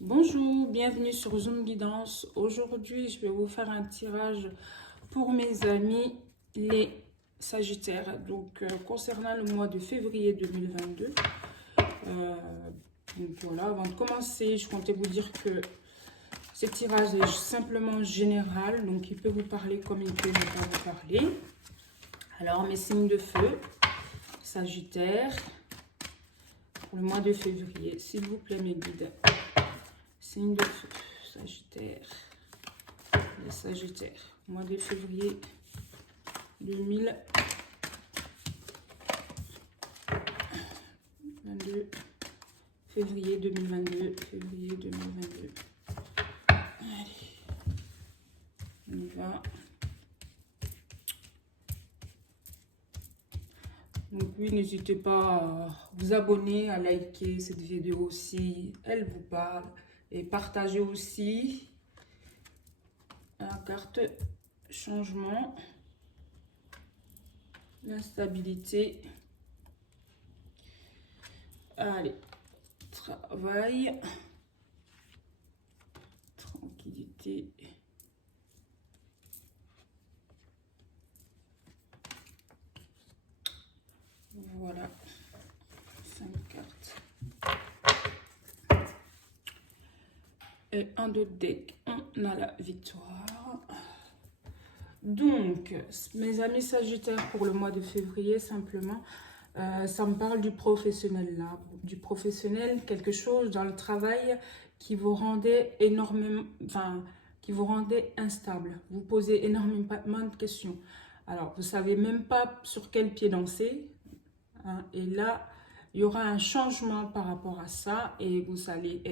Bonjour, bienvenue sur Zoom Guidance. Aujourd'hui, je vais vous faire un tirage pour mes amis les Sagittaires. Donc, concernant le mois de février 2022. Donc voilà, avant de commencer, je comptais vous dire que ce tirage est simplement général. Donc, il peut vous parler comme il peut ne pas vous parler. Alors, mes signes de feu, Sagittaire, pour le mois de février. S'il vous plaît, mes guides. Signe de feu, Sagittaire, les Sagittaires, mois de février 2022, février 2022, février 2022. Allez, on y va. Donc oui, n'hésitez pas à vous abonner, à liker cette vidéo si elle vous parle. Et partagez aussi la carte changement, l'instabilité. Allez, travail, tranquillité. Voilà, 5 cartes. Et un autre deck, on a la victoire. Donc, mes amis Sagittaires, pour le mois de février, simplement, ça me parle du professionnel là. Du professionnel, quelque chose dans le travail qui vous rendait énormément, qui vous rendait instable. Vous posez énormément de questions. Alors, vous ne savez même pas sur quel pied danser. Hein, et là, il y aura un changement par rapport à ça et vous allez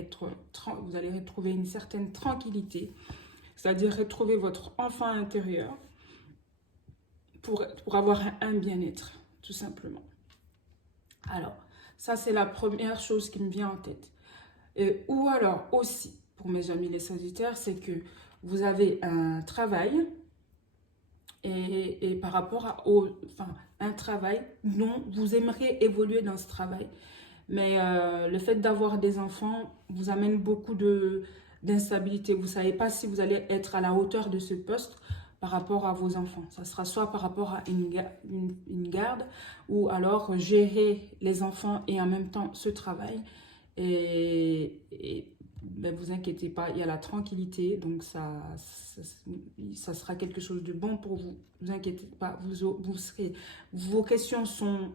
retrouver une certaine tranquillité, c'est-à-dire retrouver votre enfant intérieur pour avoir un bien-être, tout simplement. Alors, ça c'est la première chose qui me vient en tête. Ou alors aussi, pour mes amis les Sagittaires, c'est que vous avez un travail et par rapport à un travail dont vous aimeriez évoluer dans ce travail. Mais le fait d'avoir des enfants vous amène beaucoup d'instabilité. Vous ne savez pas si vous allez être à la hauteur de ce poste par rapport à vos enfants. Ça sera soit par rapport à une garde ou alors gérer les enfants et en même temps ce travail. Et ben, vous inquiétez pas, il y a la tranquillité, donc ça sera quelque chose de bon pour vous. Vous inquiétez pas, vos questions sont...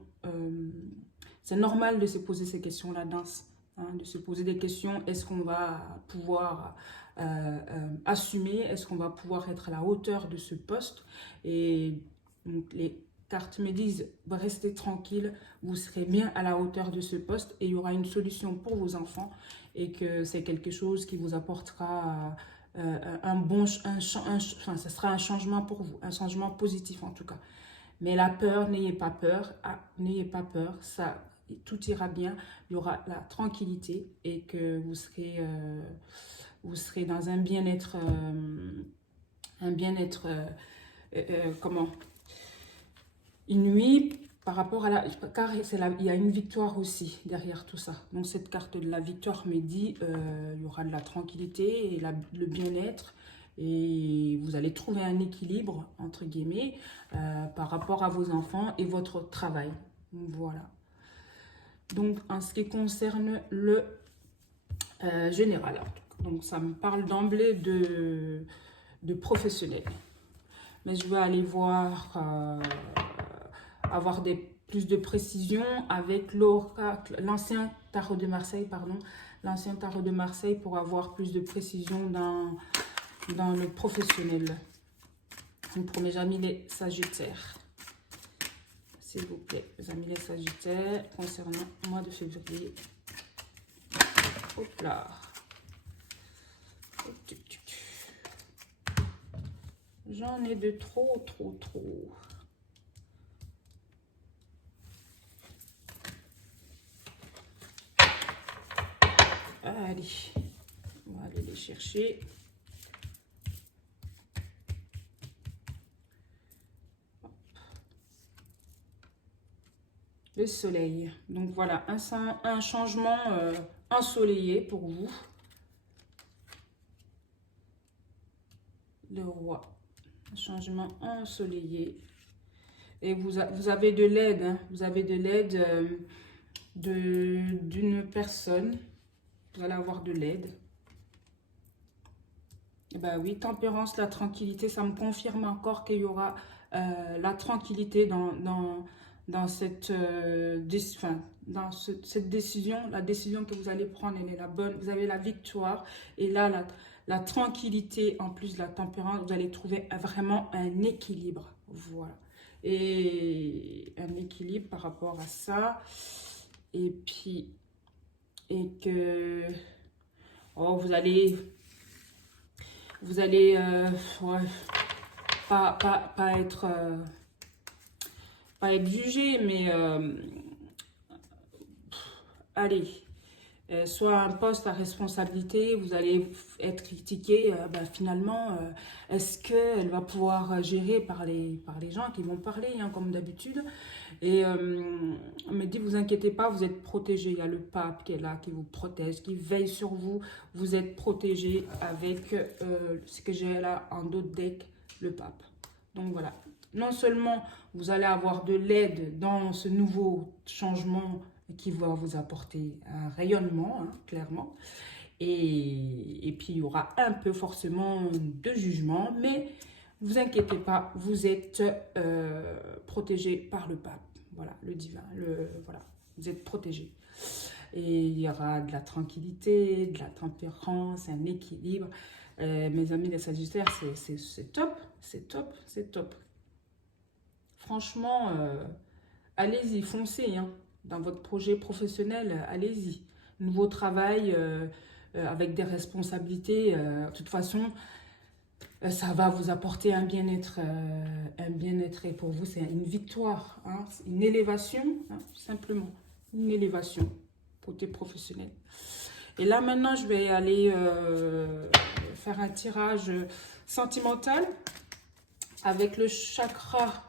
c'est normal de se poser ces questions-là, de se poser des questions. Est-ce qu'on va pouvoir assumer? Est-ce qu'on va pouvoir être à la hauteur de ce poste? Et donc, les cartes me disent, restez tranquille, vous serez bien à la hauteur de ce poste et il y aura une solution pour vos enfants et que c'est quelque chose qui vous apportera ça sera un changement pour vous, un changement positif en tout cas. Mais la peur, n'ayez pas peur, n'ayez pas peur, ça, tout ira bien, il y aura la tranquillité et que vous serez dans un bien-être, comment, inouï par rapport à car il y a une victoire aussi derrière tout ça. Donc cette carte de la victoire me dit, il y aura de la tranquillité et le bien-être. Et vous allez trouver un équilibre, entre guillemets, par rapport à vos enfants et votre travail. Voilà. Donc, en ce qui concerne le général, donc ça me parle d'emblée de professionnel. Mais je vais aller voir, avoir plus de précision avec l'oracle, l'ancien tarot de Marseille, pardon, l'ancien tarot de Marseille pour avoir plus de précision dans le professionnel. Donc pour mes amis les Sagittaires, s'il vous plaît, mes amis les Sagittaires, concernant le mois de février. Hop là. J'en ai de trop. Allez, on va aller les chercher. Le soleil. Donc voilà, un changement ensoleillé pour vous. le roi. Changement ensoleillé. Et vous avez de l'aide, hein. Vous avez de l'aide d'une personne. Vous allez avoir de l'aide. Eh ben oui, tempérance, la tranquillité, ça me confirme encore qu'il y aura la tranquillité dans cette, cette décision. La décision que vous allez prendre, elle est la bonne. Vous avez la victoire. Et là, la tranquillité, en plus de la tempérance, vous allez trouver vraiment un équilibre. Voilà. Et un équilibre par rapport à ça. Et puis, oh, vous allez ouais, pas être jugé, mais allez, soit un poste à responsabilité, vous allez être critiqué, ben, finalement, est-ce qu'elle va pouvoir gérer par les gens qui vont parler, hein, comme d'habitude. Et mais dit, vous inquiétez pas, vous êtes protégé. Il y a le pape qui est là, qui vous protège, qui veille sur vous. Vous êtes protégé avec ce que j'ai là en dos de deck, le pape. Donc voilà. Non seulement vous allez avoir de l'aide dans ce nouveau changement qui va vous apporter un rayonnement, hein, clairement. Et puis il y aura un peu forcément de jugement, mais vous inquiétez pas, vous êtes protégé par le pape. Voilà, le divin, voilà, vous êtes protégé. Et il y aura de la tranquillité, de la tempérance, un équilibre. Mes amis les Sagittaires, c'est top, c'est top, c'est top. Franchement, allez-y, foncez, hein, dans votre projet professionnel, allez-y. Nouveau travail avec des responsabilités. De toute façon, ça va vous apporter un bien-être et pour vous, c'est une victoire, hein, une élévation, hein, simplement. Une élévation, côté professionnel. Et là, maintenant, je vais aller faire un tirage sentimental avec le chakra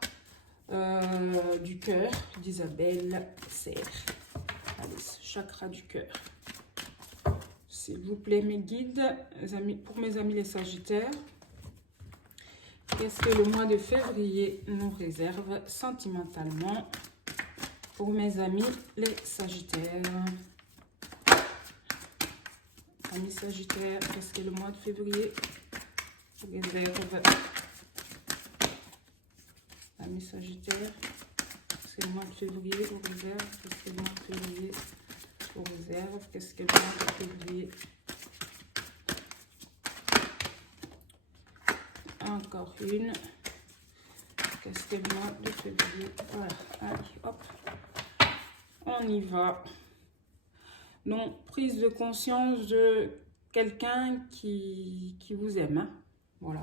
du cœur d'Isabelle Serre. Allez, chakra du cœur. S'il vous plaît, mes guides, pour mes amis les Sagittaires, qu'est-ce que le mois de février nous réserve sentimentalement pour mes amis les Sagittaires? Amis Sagittaires, qu'est-ce que le mois de février réserve? Amis Sagittaires, qu'est-ce que le mois de février vous réserve? Qu'est-ce que le mois de février vous réserve? Qu'est-ce que le mois de février? Encore une. Qu'est-ce que le mois de février? Voilà, allez, hop. On y va. Donc, prise de conscience de quelqu'un qui vous aime. Hein? Voilà.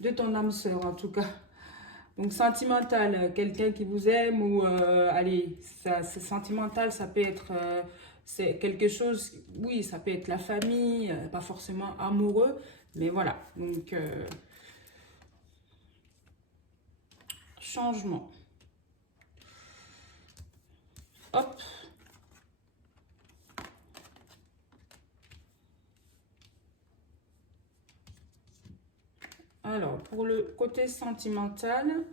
De ton âme sœur, en tout cas. Donc, sentimental, quelqu'un qui vous aime ou, allez, c'est sentimental, ça peut être, c'est quelque chose, oui, ça peut être la famille, pas forcément amoureux, mais voilà. Donc, changement. Hop. Alors, pour le côté sentimental,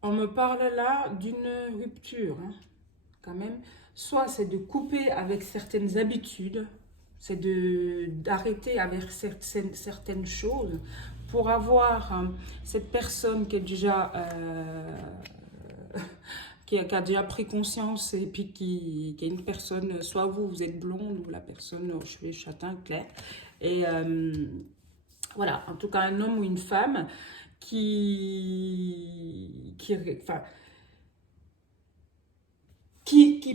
on me parle là d'une rupture, hein, quand même. Soit c'est de couper avec certaines habitudes, c'est d'arrêter avec certaines choses pour avoir cette personne qui est déjà... qui a déjà pris conscience et puis qui est une personne, soit vous êtes blonde ou la personne aux cheveux châtain clair. Et voilà, en tout cas un homme ou une femme qui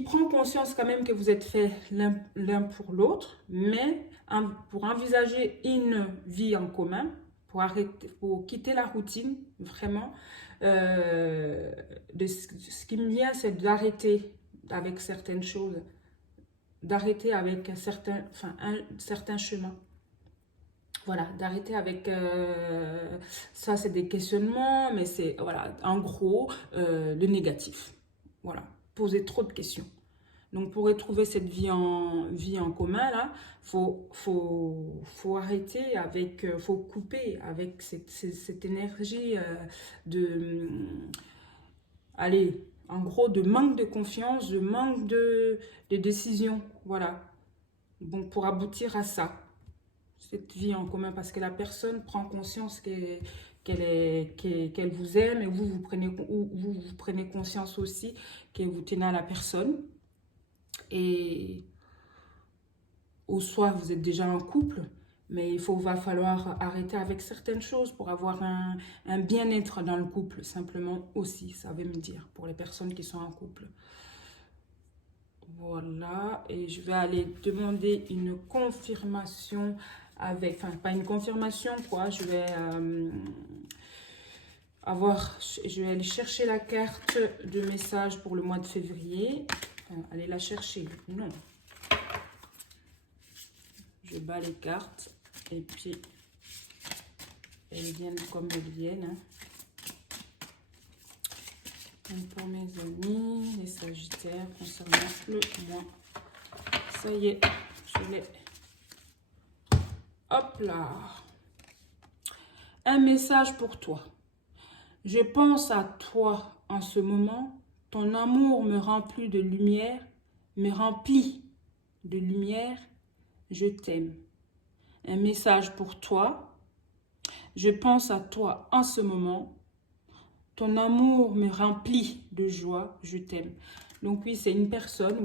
prend conscience quand même que vous êtes fait l'un pour l'autre, mais pour envisager une vie en commun, pour quitter la routine, vraiment, ce qui me vient, c'est d'arrêter avec certaines choses, d'arrêter avec un certain chemin. Voilà, d'arrêter avec... ça, c'est des questionnements, mais c'est, voilà, en gros, le négatif. Voilà. poser trop de questions. Donc, pour retrouver cette vie en commun, là, faut arrêter avec, faut couper avec cette énergie de, allez, en gros, de manque de confiance, de manque de décision. Voilà. Donc, pour aboutir à ça, cette vie en commun, parce que la personne prend conscience qu'elle vous aime et vous prenez conscience aussi que vous tenez à la personne. Et ou soit vous êtes déjà en couple, mais va falloir arrêter avec certaines choses pour avoir un bien-être dans le couple, simplement aussi, ça veut me dire, pour les personnes qui sont en couple. Voilà, et je vais aller demander une confirmation avec, enfin pas une confirmation quoi, je vais aller chercher la carte de message pour le mois de février. Allez la chercher, non. Je bats les cartes et puis elles viennent comme elles viennent. Hein. Donc pour mes amis, les Sagittaires, concernant le mois. Ça y est, je l'ai. Hop là. Un message pour toi. Je pense à toi en ce moment. Ton amour me remplit de lumière, Je t'aime. Un message pour toi. Je pense à toi en ce moment. Ton amour me remplit de joie. Je t'aime. Donc oui, c'est une personne,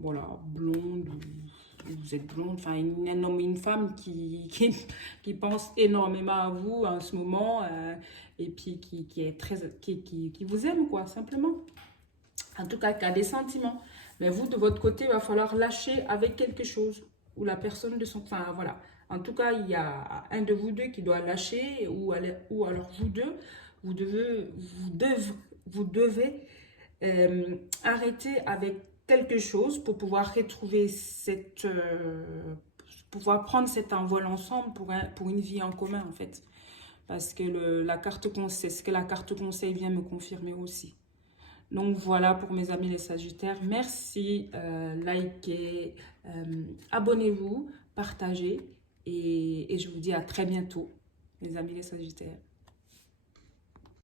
voilà, blonde, vous êtes blonde, enfin un homme et une femme qui pense énormément à vous en ce moment et puis qui vous aime quoi, simplement. En tout cas, qui a des sentiments. Mais vous, de votre côté, il va falloir lâcher avec quelque chose. Ou la personne de son... Enfin, voilà. En tout cas, il y a un de vous deux qui doit lâcher. Ou alors vous deux, vous devez arrêter avec quelque chose pour pouvoir retrouver pouvoir prendre cet envol ensemble pour une vie en commun, en fait. Parce que c'est ce que la carte conseil vient me confirmer aussi. Donc voilà pour mes amis les Sagittaires. Merci, likez, abonnez-vous, partagez et je vous dis à très bientôt, mes amis les Sagittaires.